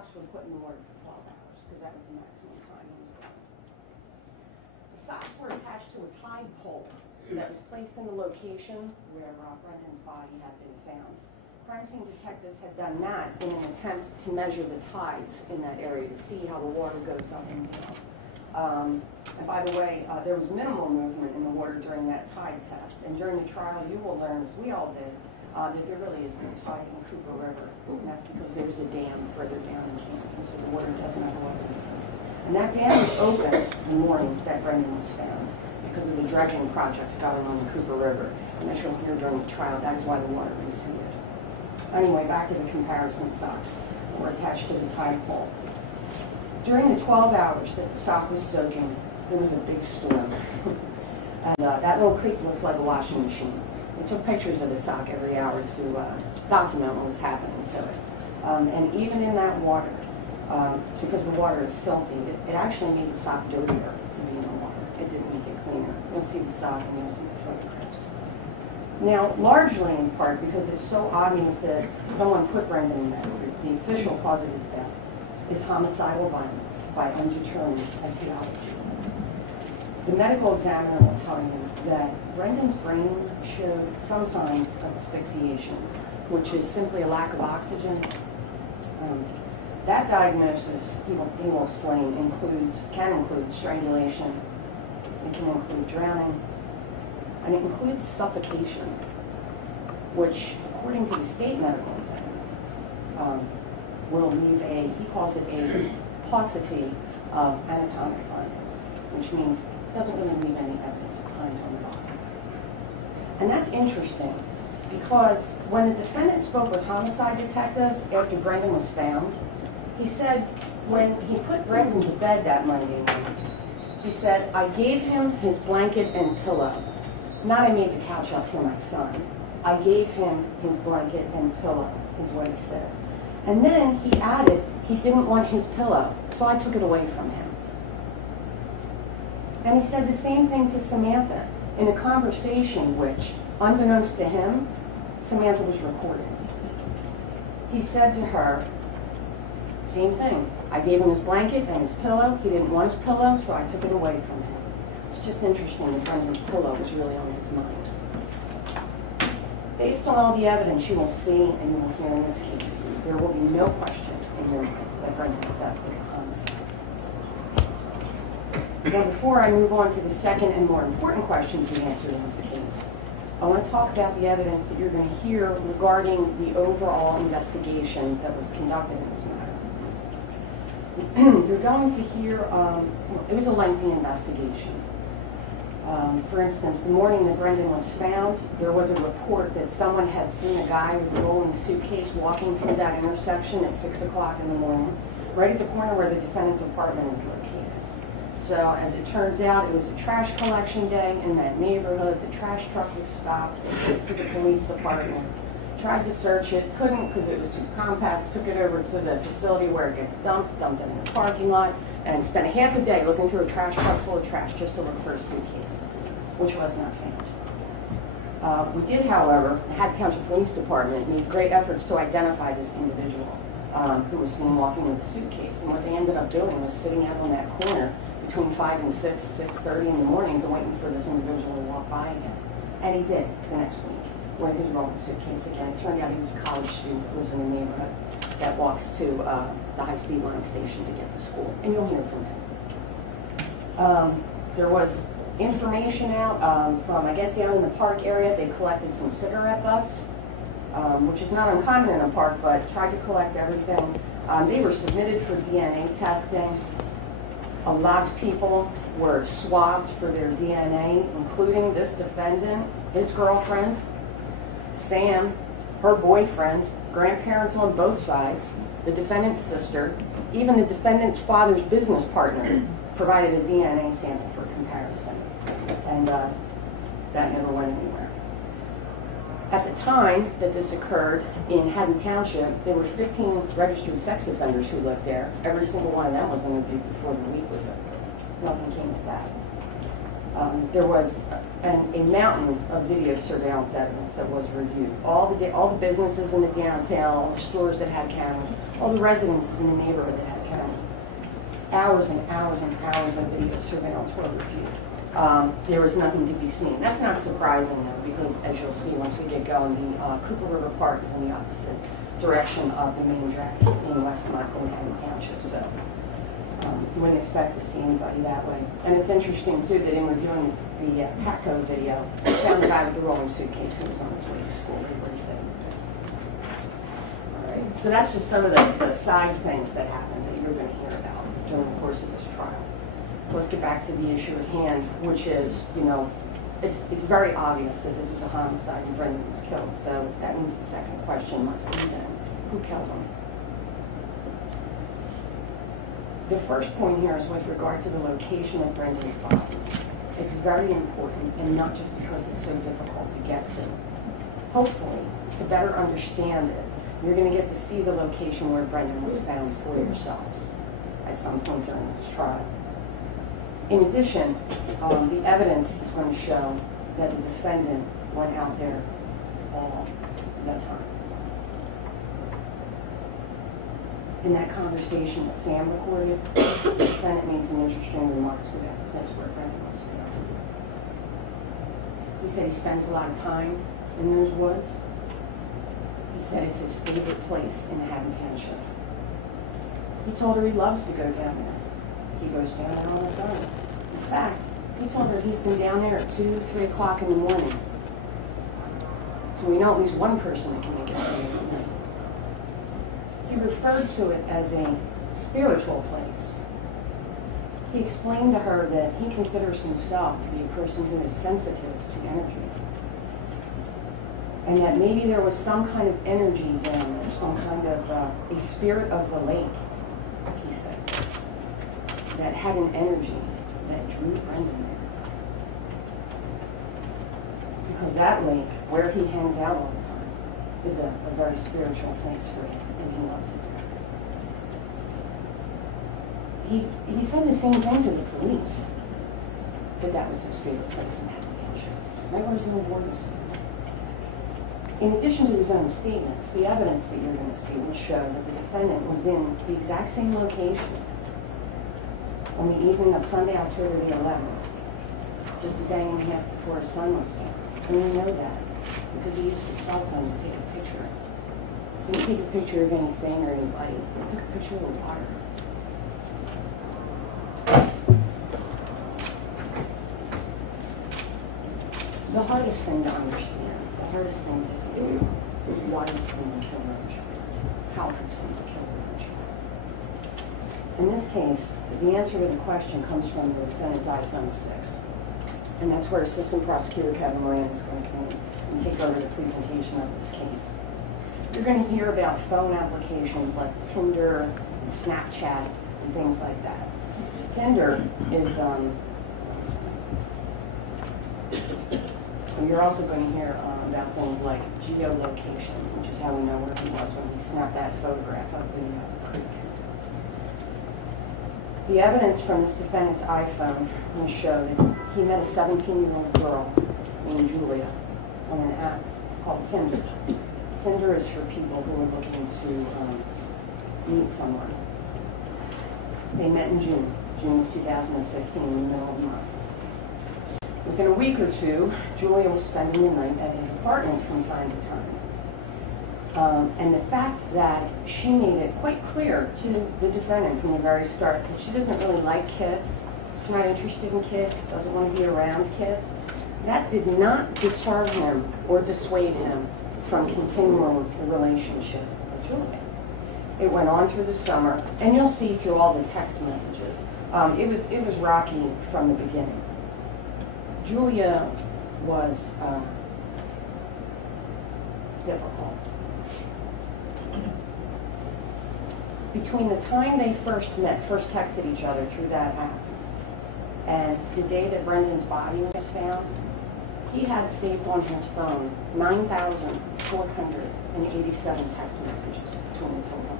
Were put in the water for 12 hours because that was the maximum time he was gone. The socks were attached to a tide pole that was placed in the location where Brendan's body had been found. Crime scene detectives had done that in an attempt to measure the tides in that area to see how the water goes up and down. And by the way, there was minimal movement in the water during that tide test. And during the trial, you will learn, as we all did, that there really is no tide in the Cooper River. And that's because there's a dam further down in Canton, so the water doesn't have a lot of movement. And that dam was open the morning that Brendan was found because of the dredging project going on the Cooper River. And as you'll hear during the trial, that is why the water receded. Anyway, back to the comparison socks that were attached to the tide pole. During the 12 hours that the sock was soaking, there was a big storm. And that little creek looks like a washing machine. We took pictures of the sock every hour to document what was happening to it. And even in that water, because the water is silty, it actually made the sock dirtier to be in the water. It didn't make it cleaner. You'll see the sock and you'll see the photographs. Now, largely in part because it's so obvious that someone put Brendan in that creek, the official cause of his death is homicidal violence by undetermined etiology. The medical examiner will tell you that Brendan's brain showed some signs of asphyxiation, which is simply a lack of oxygen. That diagnosis, he will explain, can include strangulation, it can include drowning, and it includes suffocation, which, according to the state medical examiner, will leave he calls it a paucity of anatomic findings, which means it doesn't really leave any evidence behind on the body. And that's interesting because when the defendant spoke with homicide detectives after Brendan was found, he said when he put Brendan to bed that Monday night, he said, "I gave him his blanket and pillow. Not I made the couch up for my son. I gave him his blanket and pillow," is what he said. And then he added he didn't want his pillow, so I took it away from him. And he said the same thing to Samantha in a conversation which, unbeknownst to him, Samantha was recording. He said to her, same thing. I gave him his blanket and his pillow. He didn't want his pillow, so I took it away from him. It's just interesting that Brendan's pillow was really on his mind. Based on all the evidence you will see and you will hear in this case, there will be no question in your mind that Brendan's death was a homicide. Now, before I move on to the second and more important question to be answered in this case, I want to talk about the evidence that you're going to hear regarding the overall investigation that was conducted in this matter. You're going to hear, it was a lengthy investigation. For instance, the morning that Brendan was found, there was a report that someone had seen a guy with a rolling suitcase walking through that intersection at 6 o'clock in the morning, right at the corner where the defendant's apartment is located. So, as it turns out, it was a trash collection day in that neighborhood. The trash truck was stopped. They took it to the police department. Tried to search it, couldn't because it was too compact, took it over to the facility where it gets dumped it in the parking lot, and spent a half a day looking through a trash truck full of trash just to look for a suitcase, which was not found. We did, however, the Haddon Township Police Department made great efforts to identify this individual who was seen walking with a suitcase, and what they ended up doing was sitting out on that corner between 5 and 6, 6:30 in the mornings and waiting for this individual to walk by again. And he did the next week. With his rolling suitcase again. It turned out he was a college student who was in the neighborhood that walks to the high-speed line station to get to school, and you'll hear from him. There was information out from, I guess, down in the park area. They collected some cigarette butts, which is not uncommon in a park, but tried to collect everything. They were submitted for DNA testing. A lot of people were swabbed for their DNA, including this defendant, his girlfriend, Sam, her boyfriend, grandparents on both sides, the defendant's sister, even the defendant's father's business partner provided a DNA sample for comparison. And that never went anywhere. At the time that this occurred in Haddon Township, there were 15 registered sex offenders who lived there. Every single one of them was interviewed before the week was over. Nothing came of that. There was a mountain of video surveillance evidence that was reviewed. All the businesses in the downtown, all the stores that had cameras, All the residences in the neighborhood that had cameras. Hours and hours and hours of video surveillance were reviewed. There was nothing to be seen. That's not surprising, though, because as you'll see once we get going, the Cooper River Park is in the opposite direction of the main drag in Westmont in Haddon Township. So you wouldn't expect to see anybody that way. And it's interesting, too, that in reviewing the Patco video, they found a guy with the rolling suitcase who was on his way to school. Where he said. All right. So that's just some of the side things that happened that you're going to hear about during the course of this trial. So let's get back to the issue at hand, which is, it's very obvious that this was a homicide and Brendan was killed. So that means the second question must be then, who killed him? The first point here is with regard to the location of Brendan's body. It's very important, and not just because it's so difficult to get to. Hopefully, to better understand it, you're going to get to see the location where Brendan was found for yourselves at some point during this trial. In addition, the evidence is going to show that the defendant went out there all the time. In that conversation that Sam recorded, the defendant made some interesting remarks about the place where Brendan was found. He said he spends a lot of time in those woods. He said it's his favorite place in Haddon Township. He told her he loves to go down there. He goes down there all the time. In fact, he told her he's been down there at 2, 3 o'clock in the morning. So we know at least one person that can make it down there at night. He referred to it as a spiritual place. He explained to her that he considers himself to be a person who is sensitive to energy. And that maybe there was some kind of energy down there, some kind of a spirit of the lake, he said, that had an energy that drew Brendan there. Because that lake, where he hangs out all the time, is a very spiritual place for him, and he loves it there. He said the same thing to the police, that was his favorite place in Haddon Township, right where his little boy was found. In addition to his own statements, the evidence that you're going to see will show that the defendant was in the exact same location on the evening of Sunday, October the 11th, just a day and a half before his son was found. And we know that because he used his cell phone to take a picture. He didn't take a picture of anything or anybody. He took a picture of the water. The hardest thing to understand, the hardest thing to think, is why did someone kill Roach? How could someone kill Roach? In this case, the answer to the question comes from the defendant's iPhone 6. And that's where Assistant Prosecutor Kevin Moran is going to come in and take over the presentation of this case. You're going to hear about phone applications like Tinder and Snapchat and things like that. Tinder is, and you're also going to hear about things like geolocation, which is how we know where he was when he snapped that photograph of the creek. The evidence from this defendant's iPhone will show that he met a 17-year-old girl named Julia on an app called Tinder. Tinder is for people who are looking to meet someone. They met in June of 2015, in the middle of the month. Within a week or two, Julia was spending the night at his apartment from time to time. And the fact that she made it quite clear to the defendant from the very start that she doesn't really like kids, she's not interested in kids, doesn't want to be around kids, that did not deter him or dissuade him from continuing the relationship with Julia. It went on through the summer, and you'll see through all the text messages, it was rocky from the beginning. Julia was difficult. Between the time they first met, first texted each other through that app, and the day that Brendan's body was found, he had saved on his phone 9,487 text messages between the two of them.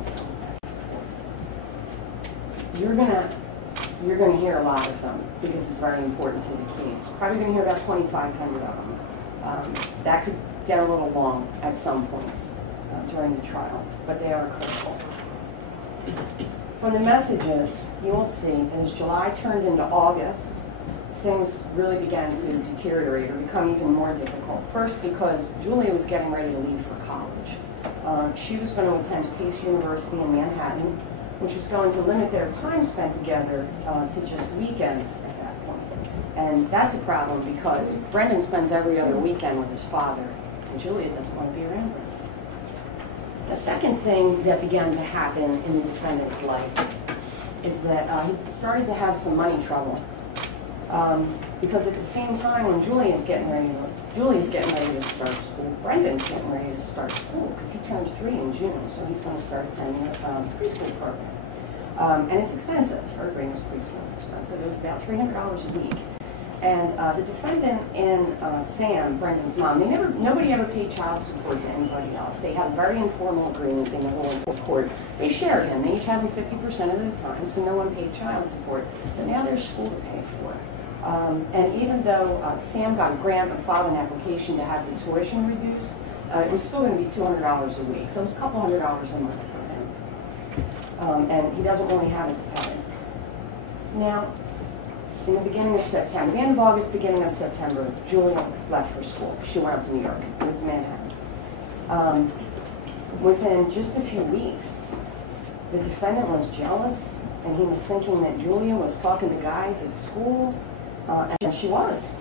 You're gonna hear a lot of them because it's very important to the case. Probably gonna hear about 2,500 of them. That could get a little long at some points during the trial, but they are critical. From the messages, you will see, as July turned into August, things really began to deteriorate or become even more difficult. First, because Julia was getting ready to leave for college. She was going to attend Pace University in Manhattan, which was going to limit their time spent together to just weekends at that point. And that's a problem because Brendan spends every other weekend with his father, and Julia doesn't want to be around him. The second thing that began to happen in the defendant's life is that he started to have some money trouble. Because at the same time when Julia's getting ready to start school, Brendan's getting ready to start school because he turns 3 in June, so he's going to start attending a preschool program. And it's expensive. Third grade preschool is expensive. It was about $300 a week. And the defendant and Sam, Brendan's mom, nobody ever paid child support to anybody else. They had a very informal agreement. They never went to court. They shared him. They each had him 50% of the time, so no one paid child support. But now there's school to pay for. And even though Sam got a grant and filed an application to have the tuition reduced, it was still going to be $200 a week. So it was a couple $100 a month for him. And he doesn't really have it to pay. Now, in the beginning of September, the end of August, beginning of September, Julia left for school. She went up to New York, moved to Manhattan. Within just a few weeks, the defendant was jealous, and he was thinking that Julia was talking to guys at school, and she was.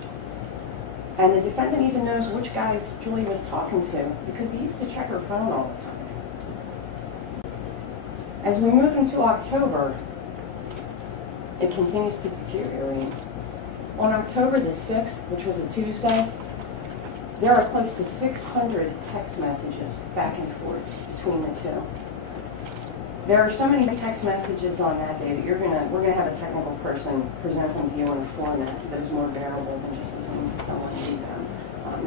And the defendant even knows which guys Julia was talking to because he used to check her phone all the time. As we move into October, it continues to deteriorate. On October the 6th, which was a Tuesday, there are close to 600 text messages back and forth between the two. There are so many text messages on that day that we're gonna have a technical person present them to you in a format that is more bearable than just listening to someone read them.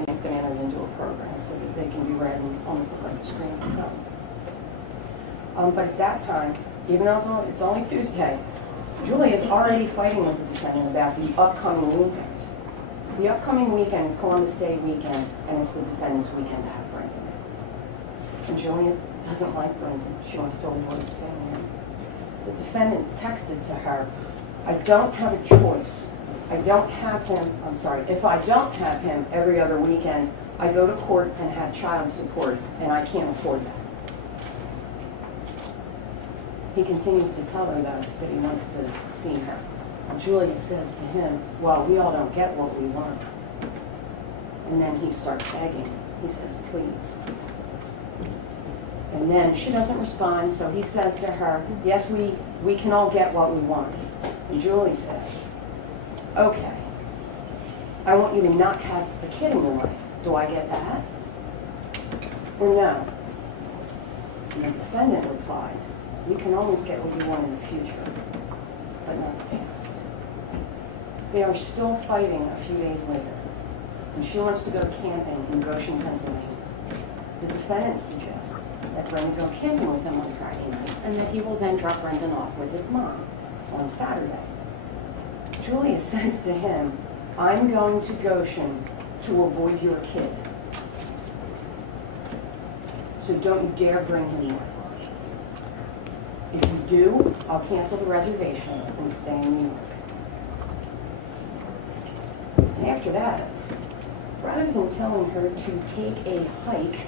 They've been entered into a program so that they can be read and almost look like a screen film. But at that time, even though it's only Tuesday, Julia is already fighting with the defendant about the upcoming weekend. The upcoming weekend is Columbus Day weekend, and it's the defendant's weekend to have Brendan. And Julia doesn't like Brendan. She wants to avoid seeing him. The defendant texted to her, I don't have a choice. If I don't have him every other weekend, I go to court and have child support, and I can't afford that. He continues to tell her, though, that he wants to see her. And Julia says to him, well, we all don't get what we want. And then he starts begging. He says, please. And then she doesn't respond, so he says to her, yes, we can all get what we want. And Julie says, okay, I want you to not have a kid in your life. Do I get that? Or no? And the defendant replied, you can always get what you want in the future, but not the past. They are still fighting a few days later, and she wants to go camping in Goshen, Pennsylvania. The defendant suggests that Brendan go camping with him on Friday night, and that he will then drop Brendan off with his mom on Saturday. Julia says to him, I'm going to Goshen to avoid your kid, so don't you dare bring him north. If you do, I'll cancel the reservation and stay in New York. And after that, rather than telling her to take a hike,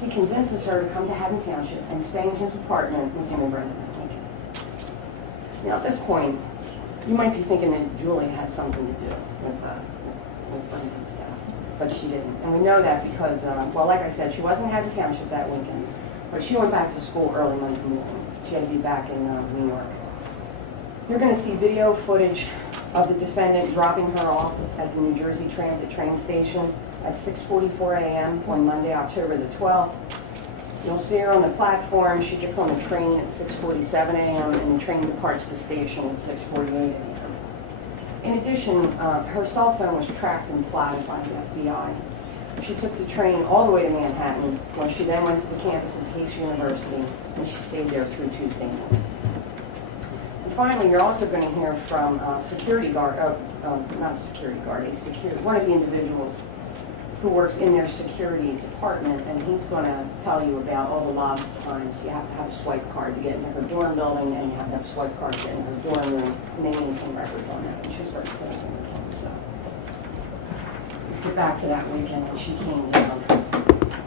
he convinces her to come to Haddon Township and stay in his apartment with him and Brendan that weekend. Now at this point, you might be thinking that Julie had something to do with Brendan's death, but she didn't. And we know that because, well, like I said, she wasn't in Haddon Township that weekend. But she went back to school early Monday morning. She had to be back in New York. You're going to see video footage of the defendant dropping her off at the New Jersey Transit train station at 6:44 a.m. on Monday, October the 12th. You'll see her on the platform. She gets on the train at 6:47 a.m. and the train departs the station at 6:48 a.m. In addition, her cell phone was tracked and flagged by the FBI. She took the train all the way to Manhattan, when she then went to the campus of Pace University, and she stayed there through Tuesday morning. And finally, you're also going to hear from one of the individuals who works in their security department, and he's going to tell you about all the lobby times. You have to have a swipe card to get into her dorm building, and you have to have a swipe card to get into her dorm room, and they maintain records on that, and she was very critical of them. So let's get back to that weekend, and she came down.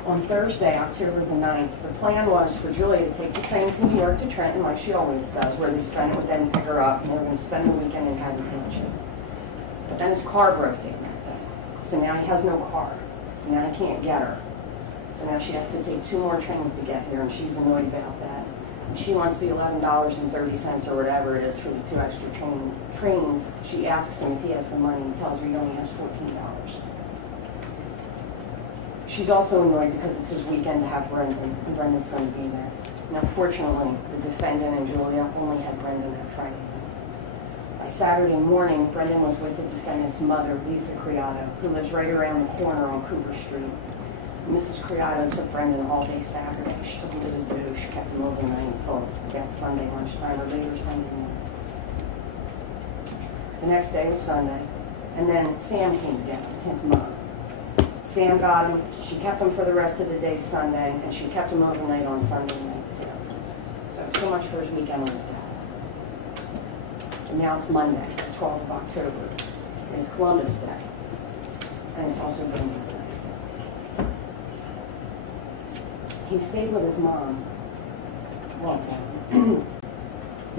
On Thursday, October the 9th, the plan was for Julia to take the train from New York to Trenton, like she always does, where the defendant would then pick her up, and they were going to spend the weekend in Haddon Township. But then his car broke down that day. So now he has no car. So now he can't get her. So now she has to take 2 more trains to get here, and she's annoyed about that. And she wants the $11.30 or whatever it is for the 2 extra trains. She asks him if he has the money and tells her he only has $14. She's also annoyed because it's his weekend to have Brendan, and Brendan's going to be there. Now, fortunately, the defendant and Julia only had Brendan that Friday night. By Saturday morning, Brendan was with the defendant's mother, Lisa Creato, who lives right around the corner on Cooper Street. Mrs. Creato took Brendan all day Saturday. She took him to the zoo. She kept him overnight until about Sunday lunchtime or later Sunday night. The next day was Sunday, and then Sam came to get him, his mom. Sam got him. She kept him for the rest of the day Sunday, and she kept him overnight on Sunday night, too. So much for his weekend with his dad. And now it's Monday, the 12th of October. It's Columbus Day. And it's also Brendan's next day. He stayed with his mom a long time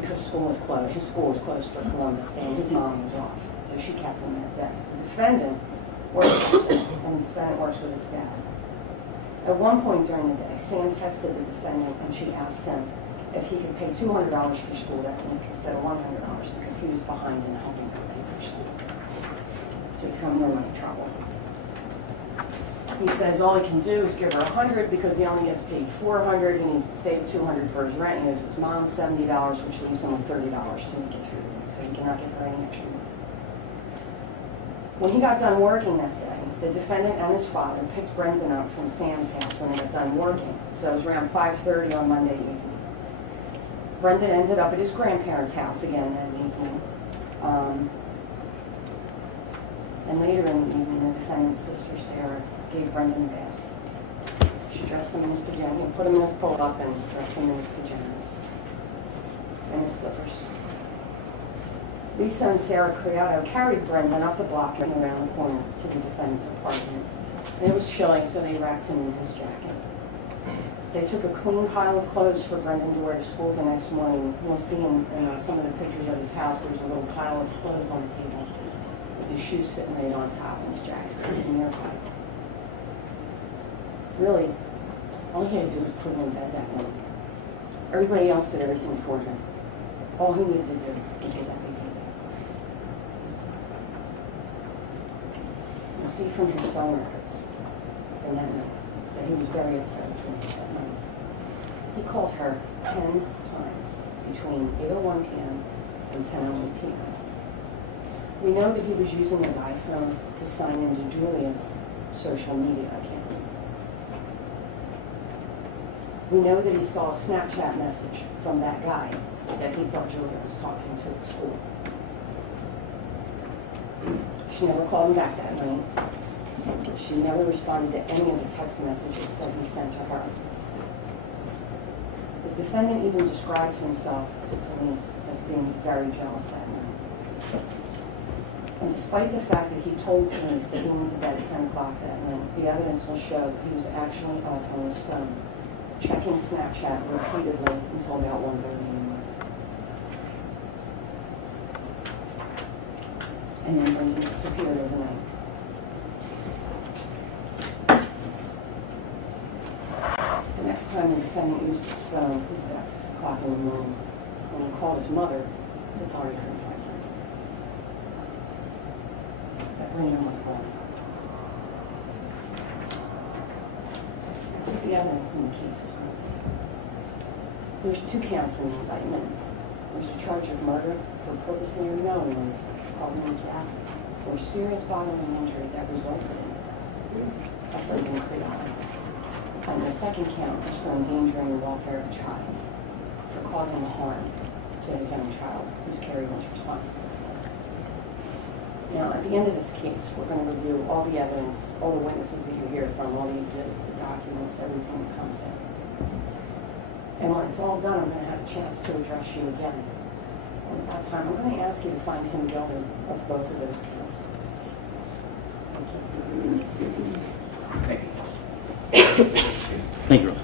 because school was closed. His school was closed for Columbus Day, and his mom was off. So she kept him that day. The defendant works with him, and the defendant works with his dad. At one point during the day, Sam texted the defendant, and she asked him if he could pay $200 for school that week instead of $100 because he was behind in helping her pay for school. So he's having no money trouble. He says all he can do is give her $100 because he only gets paid $400, and he's saved $200 for his rent. He owes his mom $70, which leaves him with $30 to make it through the week, so he cannot give her any extra money. When he got done working that day, the defendant and his father picked Brendan up from Sam's house when he got done working. So it was around 5:30 on Monday evening. Brendan ended up at his grandparents' house again that evening. And later in the evening, the defendant's sister, Sarah, gave Brendan a bath. She dressed him in his pajamas, put him in his pull-up and dressed him in his pajamas and his slippers. Lisa and Sarah Creato carried Brendan up the block and around the corner to the defendant's apartment. And it was chilly, so they wrapped him in his jacket. They took a clean pile of clothes for Brendan to wear to school the next morning. You'll see in some of the pictures of his house, there's a little pile of clothes on the table with his shoes sitting right on top and his jacket sitting nearby. Really, all he had to do was put him in bed that night. Everybody else did everything for him. All he needed to do was get that vacation. You'll see from his phone records from that night that he was very upset with her that night. He called her 10 times between 8:01 p.m. and 10:01 p.m. We know that he was using his iPhone to sign into Julia's social media accounts. We know that he saw a Snapchat message from that guy that he thought Julia was talking to at school. She never called him back that night. She never responded to any of the text messages that he sent to her. The defendant even described himself to police as being very jealous that night. And despite the fact that he told police that he went to bed at 10 o'clock that night, the evidence will show that he was actually up on his phone, checking Snapchat repeatedly until about 1:30 in the morning. And then when he disappeared overnight. The next time the defendant used his phone, it was about 6 o'clock in the morning, when he called his mother to tell her he couldn't find her. That Brendan was gone. That's what the evidence in the case is. There's 2 counts in the indictment. There's a charge of murder for purposely or knowingly causing death or serious bodily injury that resulted in a Brendan Creato. And the second count is for endangering the welfare of a child, for causing harm to his own child, whose carrier was responsible for. Now, at the end of this case, we're going to review all the evidence, all the witnesses that you hear from, all the exhibits, the documents, everything that comes in. And when it's all done, I'm going to have a chance to address you again. And at that time, I'm going to ask you to find him guilty of both of those counts. Thank you. Thank you.